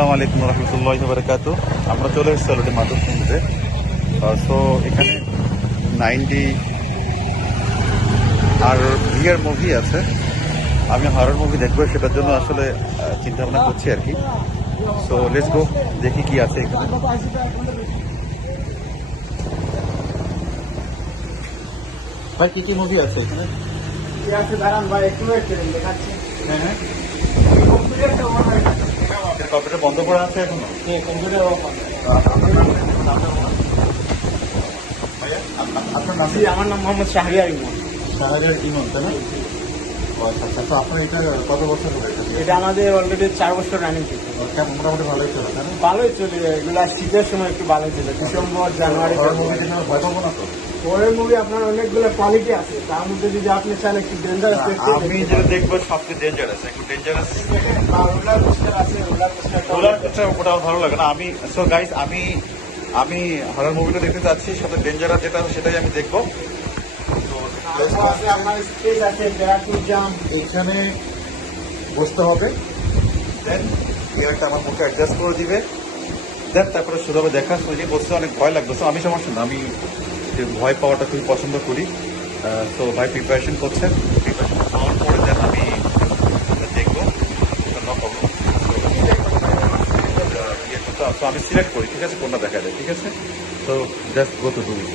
আসসালামু আলাইকুম রহমতুল্লাহি ওয়া বারাকাতুহু। আমরা চলে এসেছি অলরেডি মাধব সমুদ্রে। সো এখানে 90 আর ভিআর মুভি আছে। আমি হরর মুভি দেখবো, সেটার জন্য আসলে চিন্তা ভাবনা করছি আর কি। সো লেটস গো, দেখি কি আছে এখানে। ভাই কি কি মুভি আছে এখানে? দাঁড়ান ভাই, একটু ওয়েট করেন, দেখাচ্ছি। হ্যাঁ হ্যাঁ, কম্পিউটারটা অন হয়ে গেছে। কম্পিউটার বন্ধ করা আছে এখনো? হ্যাঁ, কম্পিউটার অফ আছে। আপনার নাম? জি, আমার নাম মোহাম্মদ শাহরিয়ার ইমন। শাহরিয়ার ইমন, তাই না? ও আচ্ছা আচ্ছা। তো আপনার এটা কত বছর হয়ে গেছে? এটা আমাদের অলরেডি 4 বছর রানিং চলছে। কেমন, মোটামুটি ভালোই চলে, তাই না? ভালোই চলে, এগুলা শীতের সময় একটু ভালোই চলে, ডিসেম্বর জানুয়ারি। মুভি দেখে আমরা ভয় পাবো না তো? পরের মুভি আপনার অনেকগুলো কোয়ালিটি আছে, তার মধ্যে যদি আপনি চান একটু ডেঞ্জারাস আমি যেটা দেখবো সবচেয়ে ডেঞ্জারাস, একটু ডেঞ্জারাস রোলার কোস্টার আছে, রোলার রোলার কোস্টার। কোস্টার, ওটা ভালো লাগে না। আমি সো গাইস, আমি হরর মুভিটা দেখতে যাচ্ছি, সাথে ডেঞ্জারাস যেটা সেটাই আমি দেখবো। তো আছে আপনার স্পেস আছে, প্যারাশুট জাম্প। এখানে বসতে হবে, দেন একটা আমার মুখে অ্যাডজাস্ট করে দিবে, দেন তারপরে শুরু হবে দেখা। শুনে বসতে অনেক ভয় লাগবে। তো আমি সমস্যা না, আমি যে ভয় পাওয়াটা খুবই পছন্দ করি। তো ভাই প্রিপারেশন করছেন, প্রিপারেশন পাওয়ার পরে দেন আমি দেখবো, নো প্রবলেম। তো আমি সিলেক্ট করি, ঠিক আছে, কোনটা দেখা যায়, ঠিক আছে। তো just go to do it.